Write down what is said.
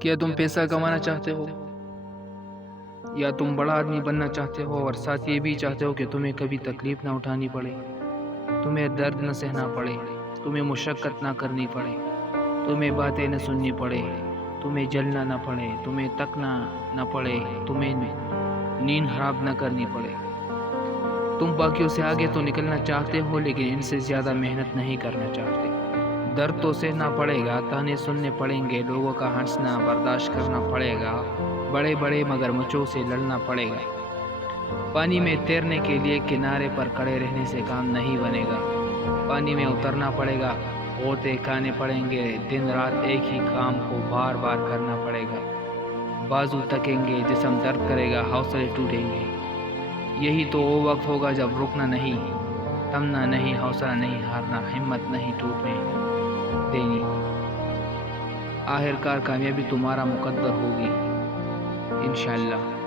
کیا تم پیسہ کمانا چاہتے ہو یا تم بڑا آدمی بننا چاہتے ہو اور ساتھ یہ بھی چاہتے ہو کہ تمہیں کبھی تکلیف نہ اٹھانی پڑے، تمہیں درد نہ سہنا پڑے، تمہیں مشقت نہ کرنی پڑے، تمہیں باتیں نہ سننی پڑے، تمہیں جلنا نہ پڑے، تمہیں تکنا نہ پڑے، تمہیں نیند خراب نہ کرنی پڑے۔ تم باقیوں سے آگے تو نکلنا چاہتے ہو لیکن ان سے زیادہ محنت نہیں کرنا چاہتے۔ درد تو سہنا پڑے گا، تانے سننے پڑیں گے، لوگوں کا ہنسنا برداشت کرنا پڑے گا، بڑے بڑے مگرمچھوں سے لڑنا پڑے گا۔ پانی میں تیرنے کے لیے کنارے پر کھڑے رہنے سے کام نہیں بنے گا، پانی میں اترنا پڑے گا، غوطے کھانے پڑیں گے، دن رات ایک ہی کام کو بار بار کرنا پڑے گا۔ بازو تھکیں گے، جسم درد کرے گا، حوصلے ٹوٹیں گے۔ یہی تو وہ وقت ہوگا جب رکنا نہیں، تھمنا نہیں، حوصلہ نہیں ہارنا، ہمت نہیں ٹوٹنے دینی۔ آخر کار کامیابی تمہارا مقدر ہوگی انشاءاللہ۔